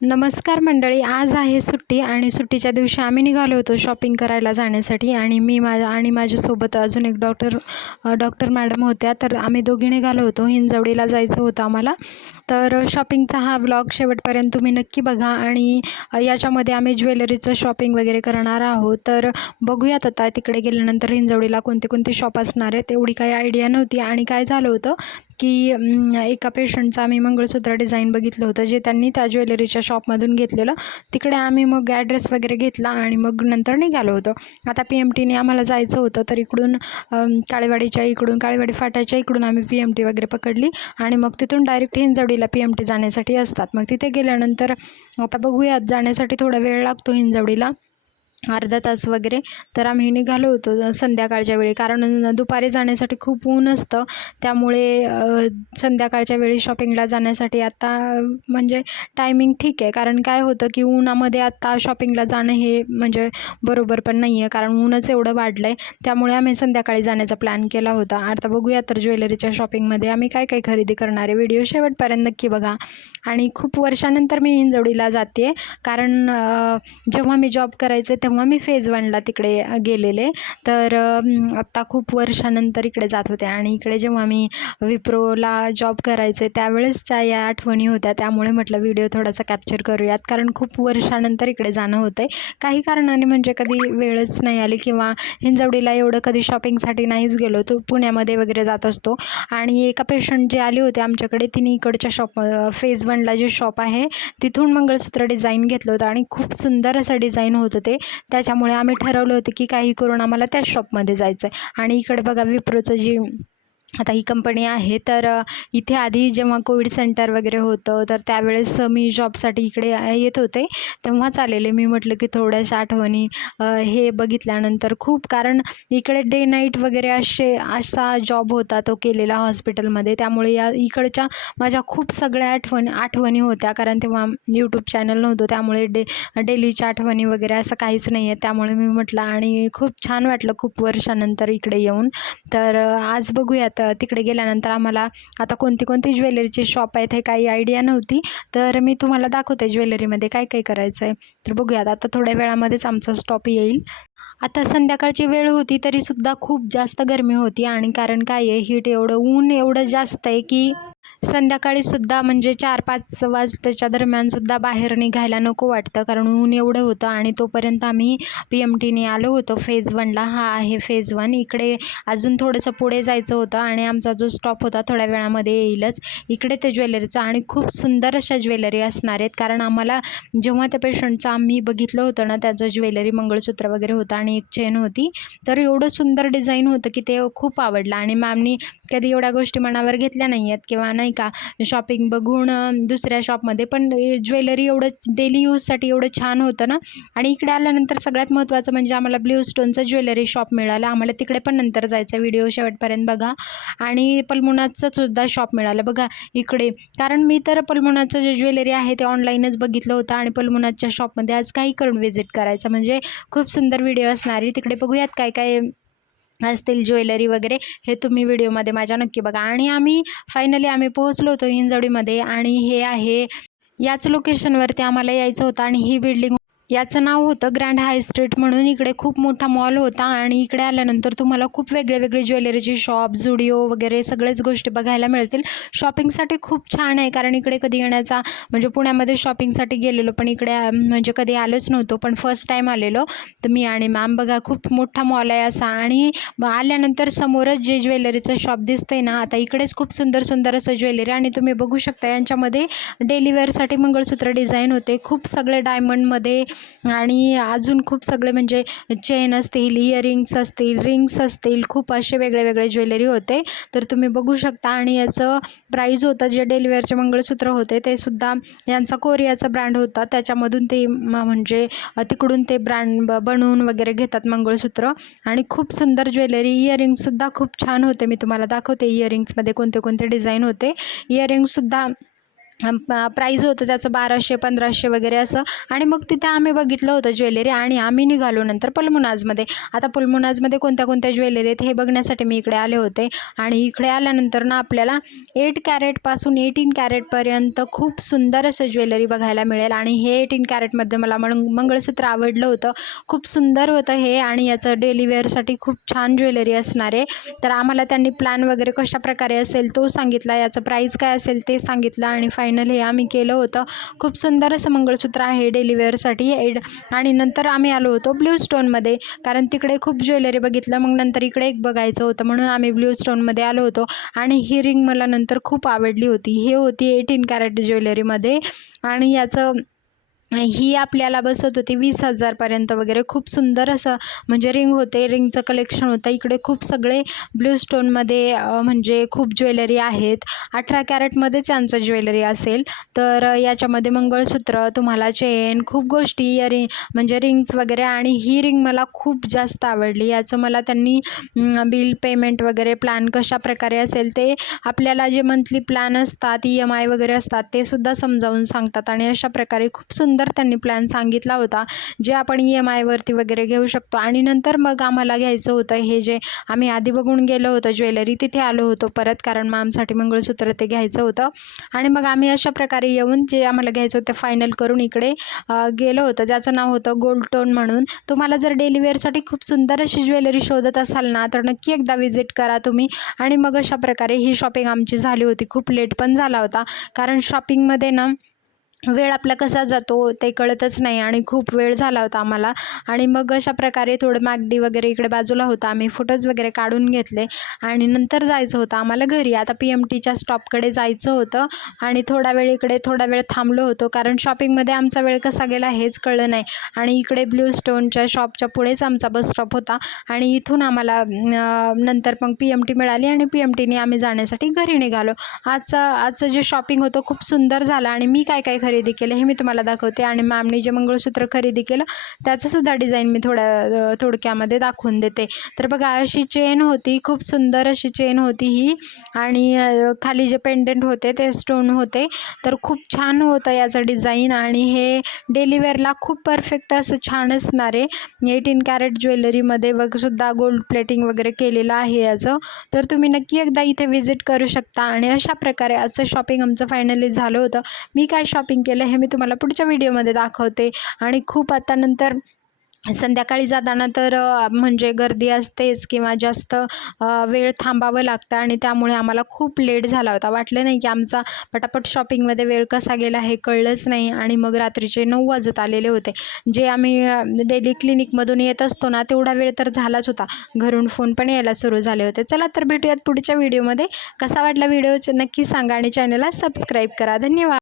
नमस्कार मंडळी, आज आहे सुट्टी आणि सुट्टीच्या दिवशी आम्ही निघालो होतो शॉपिंग करायला जाण्यासाठी आणि माझ्यासोबत अजून एक डॉक्टर मॅडम होत्या. तर आम्ही दोघी निघालो होतो. हिंजवडीला जायचं होतं आम्हाला. तर शॉपिंगचा हा व्लॉग शेवटपर्यंत तुम्ही नक्की बघा आणि याच्यामध्ये आम्ही ज्वेलरीचं शॉपिंग वगैरे करणार आहोत. तर बघूयात आता तिकडे गेल्यानंतर हिंजवडीला कोणते कोणते शॉप असणार आहेत. एवढी काही आयडिया नव्हती आणि काय झालं होतं की एका पेशंटचं आम्ही मंगळसूत्र डिझाईन बघितलं होतं, जे त्यांनी त्या ज्वेलरीच्या शॉपमधून घेतलेलं. तिकडे आम्ही मग ॲड्रेस वगैरे घेतला आणि मग नंतर निघालो होतो. आता PMTने आम्हाला जायचं होतं, तर इकडून काळेवाडी फाट्याच्या इकडून आम्ही PMT वगैरे पकडली आणि मग तिथून डायरेक्ट हिंजवडीला PMT जाण्यासाठी असतात. मग तिथे गेल्यानंतर आता बघूयात, जाण्यासाठी थोडा वेळ लागतो हिंजवडीला, अर्धा तास वगैरे. तर आम्ही निघालो होतो संध्याकाळच्या वेळी, कारण दुपारी जाण्यासाठी खूप ऊन असतं. त्यामुळे संध्याकाळच्या वेळी शॉपिंगला जाण्यासाठी आता म्हणजे टायमिंग ठीक आहे. कारण काय होतं की उन्हामध्ये आत्ता शॉपिंगला जाणं हे म्हणजे बरोबर पण नाही आहे, कारण ऊनच एवढं वाढलं आहे. त्यामुळे आम्ही संध्याकाळी जाण्याचा प्लॅन केला होता. आता बघूया तर ज्वेलरीच्या शॉपिंगमध्ये आम्ही काय काय खरेदी करणार आहे. व्हिडिओ शेवटपर्यंत नक्की बघा. आणि खूप वर्षानंतर मी हिंजवडीला जाते आहे, कारण जेव्हा मी जॉब करायचे तेव्हा मी फेज 1ला तिकडे गेलेले. तर आत्ता खूप वर्षानंतर इकडे जात होते आणि इकडे जेव्हा मी विप्रोला जॉब करायचे त्यावेळेसच्या या आठवणी होत्या. त्यामुळे म्हटलं व्हिडिओ थोडासा कॅप्चर करूयात, कारण खूप वर्षानंतर इकडे जाणं होतं आहे. काही कारणाने म्हणजे कधी वेळच नाही आली किंवा हिंजवडीला एवढं कधी शॉपिंगसाठी नाहीच गेलो. तो पुण्यामध्ये वगैरे जात असतो. आणि एका पेशंट जे आले होते आमच्याकडे, तिने इकडच्या फेज 1ला जे शॉप आहे तिथून मंगळसूत्र डिझाईन घेतलं होतं आणि खूप सुंदर असं डिझाईन होतं ते. त्याच्यामुळे आम्ही ठरवलं होतं की काही करून आम्हाला त्याच शॉपमध्ये जायचं आहे. आणि इकडे बघा विप्रोचं जी आता ही कंपनी आहे. तर इथे आधी जेव्हा कोविड सेंटर वगैरे होतं, तर त्यावेळेस मी जॉबसाठी इकडे येत होते, तेव्हाच आलेले. मी म्हटलं की थोड्याशा आठवणी हे बघितल्यानंतर खूप, कारण इकडे डे नाईट वगैरे असा जॉब होता तो केलेला हॉस्पिटलमध्ये. त्यामुळे या इकडच्या माझ्या खूप सगळ्या आठवणी होत्या, कारण तेव्हा यूट्यूब चॅनल नव्हतं. त्यामुळे डेलीच्या आठवणी वगैरे असं काहीच नाही आहे. त्यामुळे मी म्हटलं, आणि खूप छान वाटलं खूप वर्षानंतर इकडे येऊन. तर आज बघूयात तिकडे गेल्यानंतर आम्हाला आता कोणती ज्वेलरीची शॉप आहेत हे काही आयडिया नव्हती. तर मी तुम्हाला दाखवते ज्वेलरीमध्ये काय काय करायचं आहे. तर बघूयात, आता थोड्या वेळामध्येच आमचा स्टॉप येईल. आता संध्याकाळची वेळ होती तरीसुद्धा खूप जास्त गरमी होती, आणि कारण काय आहे, ऊन एवढं जास्त आहे की संध्याकाळीसुद्धा म्हणजे 4-5 वाजताच्या दरम्यानसुद्धा बाहेर निघायला नको वाटतं, कारण ऊन एवढं होतं. आणि तोपर्यंत आम्ही PMTने आलो होतो फेज 1ला. हा आहे फेज 1. इकडे अजून थोडंसं पुढे जायचं होतं आणि आमचा जो स्टॉप होता थोड्या वेळामध्ये येईलच. इकडे ते ज्वेलरीचं आणि खूप सुंदर अशा ज्वेलरी असणार आहेत, कारण आम्हाला जेव्हा त्या पेशंटचं आम्ही बघितलं होतं ना, त्याचं ज्वेलरी मंगळसूत्र वगैरे होतं आणि एक चेन होती, तर एवढं सुंदर डिझाईन होतं की ते खूप आवडलं. आणि मॅमनी कधी एवढ्या गोष्टी मनावर घेतल्या नाही आहेत किंवा नाही का शॉपिंग बघून दुसऱ्या शॉपमध्ये, पण ज्वेलरी एवढं डेली यूजसाठी एवढं छान होतं ना. आणि इकडे आल्यानंतर सगळ्यात महत्त्वाचं म्हणजे आम्हाला ब्ल्यू स्टोनचं ज्वेलरी शॉप मिळालं. आम्हाला तिकडे पण नंतर जायचं, व्हिडिओ शेवटपर्यंत बघा. आणि पल्मुनाचं सुद्धा शॉप मिळालं बघा इकडे, कारण मी तर पल्मुनाचं जे ज्वेलरी आहे ते ऑनलाईनच बघितलं होतं आणि पल्मुनाच्या शॉपमध्ये आज काही करून व्हिजिट करायचं, म्हणजे खूप सुंदर व्हिडिओ असणार आहे. तिकडे बघूयात काय काय असतील ज्वेलरी वगैरे, हे तुम्ही व्हिडिओमध्ये माझ्या नक्की बघा. आणि फायनली आम्ही पोहोचलो होतो हिंजवडीमध्ये, आणि हे आहे याच लोकेशनवरती आम्हाला यायचं होतं. आणि ही बिल्डिंग, याचं नाव होतं ग्रँड हाय स्ट्रीट म्हणून. इकडे खूप मोठा मॉल होता आणि इकडे आल्यानंतर तुम्हाला खूप वेगळे ज्वेलरीचे शॉप, झुडिओ वगैरे सगळ्याच गोष्टी बघायला मिळतील. शॉपिंगसाठी खूप छान आहे, कारण इकडे कधी येण्याचा म्हणजे पुण्यामध्ये शॉपिंगसाठी गेलेलो, पण इकडे म्हणजे कधी आलोच नव्हतो, पण फर्स्ट टाईम आलेलो. तर मी आणि मॅम बघा, खूप मोठा मॉल आहे असा. आणि आल्यानंतर समोरच जे ज्वेलरीचं शॉप दिसतंय ना, आता इकडेच खूप सुंदर असं ज्वेलरी. आणि तुम्ही बघू शकता यांच्यामध्ये डेली वेअरसाठी मंगळसूत्र डिझाईन होते, खूप सगळे डायमंडमध्ये, आणि अजून खूप सगळे म्हणजे चेन असतील, इयरिंग्स असतील, रिंग्स असतील, खूप असे वेगळे ज्वेलरी होते. तर तुम्ही बघू शकता. आणि याचं प्राईज होतं, जे डेलिवेअरचे मंगळसूत्र होते ते सुद्धा यांचा कोरियाचा ब्रँड होता, त्याच्यामधून ते म्हणजे तिकडून ते ब्रँड बनवून वगैरे घेतात मंगळसूत्र. आणि खूप सुंदर ज्वेलरी. इयरिंग्ससुद्धा खूप छान होते, मी तुम्हाला दाखवते इयरिंग्समध्ये कोणते डिझाईन होते. इयरिंग्ससुद्धा प्राईज होतं त्याचं 1200-1500 वगैरे असं. आणि मग तिथे आम्ही बघितलं होतं ज्वेलरी आणि आम्ही निघालो नंतर पल्मुनाजमध्ये. आता पल्मुनाजमध्ये कोणत्या कोणत्या ज्वेलरी आहेत हे बघण्यासाठी मी इकडे आले होते. आणि इकडे आल्यानंतर ना आपल्याला 8 कॅरेटपासून 18 कॅरेटपर्यंत खूप सुंदर असं ज्वेलरी बघायला मिळेल. आणि हे 18 कॅरेटमध्ये मला मंगळसूत्र आवडलं होतं, खूप सुंदर होतं हे. आणि याचं डेली वेअरसाठी खूप छान ज्वेलरी असणार आहे. तर आम्हाला त्यांनी प्लॅन वगैरे कशाप्रकारे असेल तो सांगितला, याचं प्राईस काय असेल ते सांगितलं आणि फायनल हे आम्ही केलं होतं. खूप सुंदर असं मंगळसूत्र आहे डेली वेअरसाठी. आणि नंतर आम्ही आलो होतो ब्ल्यू स्टोनमध्ये, कारण तिकडे खूप ज्वेलरी बघितलं, मग नंतर इकडे एक बघायचं होतं म्हणून आम्ही ब्ल्यू स्टोनमध्ये आलो होतो. आणि ही रिंग मला नंतर खूप आवडली होती. हे होती 18 कॅरेट ज्वेलरीमध्ये आणि याचं ही आपल्याला बसत होती 20,000 पर्यंत वगैरे. खूप सुंदर असं म्हणजे रिंग होते, रिंगचं कलेक्शन होतं. इकडे खूप सगळे ब्ल्यू स्टोनमध्ये म्हणजे खूप ज्वेलरी आहेत. 18 कॅरेटमध्येच यांचं ज्वेलरी असेल. तर याच्यामध्ये मंगळसूत्र, तुम्हाला चेन, खूप गोष्टी, इयरिंग म्हणजे रिंग्स वगैरे. आणि ही रिंग मला खूप जास्त आवडली. याचं मला त्यांनी बिल पेमेंट वगैरे प्लॅन कशाप्रकारे असेल ते आपल्याला जे मंथली प्लॅन असतात, EMI वगैरे असतात ते सुद्धा समजावून सांगतात. आणि अशा प्रकारे खूप सुंदर त्यांनी प्लॅन सांगितला होता, जे आपण EMI वरती वगैरे घेऊ शकतो. आणि नंतर मग आम्हाला घ्यायचं होतं हे जे आम्ही आधी बघून गेलो होतो ज्वेलरी, तिथे आलो होतो परत, कारण मामसाठी मंगळसूत्र ते घ्यायचं होतं. आणि मग आम्ही अशा प्रकारे येऊन जे आम्हाला घ्यायचं होतं फायनल करून इकडे गेलो होतं, ज्याचं नाव होतं गोल्ड टोन म्हणून. तुम्हाला जर डेली वेअरसाठी खूप सुंदर अशी ज्वेलरी शोधत असाल ना, तर नक्की एकदा विजिट करा तुम्ही. आणि मग अशा प्रकारे ही शॉपिंग आमची झाली होती. खूप लेट पण झाला होता, कारण शॉपिंगमध्ये ना वेळ आपला कसा जातो ते कळतच नाही आणि खूप वेळ झाला होता आम्हाला. आणि मग अशा प्रकारे थोडं मॅकडी वगैरे इकडे बाजूला होता, आम्ही फोटोज वगैरे काढून घेतले आणि नंतर जायचं होतं आम्हाला घरी. आता PMTच्या स्टॉपकडे जायचं होतं आणि थोडा वेळ थांबलो होतो, कारण शॉपिंगमध्ये आमचा वेळ कसा गेला हेच कळलं नाही. आणि इकडे ब्ल्यू स्टोनच्या शॉपच्या पुढेच आमचा बस स्टॉप होता आणि इथून आम्हाला नंतर मग PMT मिळाली आणि PMTने आम्ही जाण्यासाठी घरी निघालो. आजचं जे शॉपिंग होतं खूप सुंदर झालं. आणि मी काय काय खरेदी केलं हे मी तुम्हाला दाखवते. आणि मॅमने जे मंगळसूत्र खरेदी केलं त्याचंसुद्धा डिझाईन मी थोडक्यामध्ये दाखवून देते. तर बघा अशी चेन होती, खूप सुंदर अशी चेन होती ही. आणि खाली जे पेंडंट होते ते स्टोन होते, तर खूप छान होतं याचं डिझाईन. आणि हे डेली वेअरला खूप परफेक्ट असं छान असणार आहे. 18 कॅरेट ज्वेलरीमध्ये सुद्धा गोल्ड प्लेटिंग वगैरे केलेलं आहे याचं. तर तुम्ही नक्की एकदा इथे व्हिजिट करू शकता. आणि अशा प्रकारे आजचं शॉपिंग आमचं फायनली झालं होतं. मी काय शॉपिंग केलं हे मी तुम्हाला पुढच्या व्हिडिओमध्ये दाखवते. आणि खूप आता नंतर संध्याकाळी जाताना तर म्हणजे गर्दी असतेच किंवा जास्त वेळ थांबावं लागतं आणि त्यामुळे आम्हाला खूप लेट झाला होता. वाटलं नाही की आमचा पटापट शॉपिंगमध्ये वेळ कसा गेला हे कळलंच नाही. आणि मग रात्रीचे 9 वाजत आलेले होते. जे आम्ही डेली क्लिनिकमधून येत असतो ना, तेवढा वेळ तर झालाच होता. घरून फोन पण यायला सुरू झाले होते. चला तर भेटूयात पुढच्या व्हिडिओमध्ये. कसा वाटला व्हिडिओ नक्की सांगा आणि चॅनलला सबस्क्राईब करा. धन्यवाद.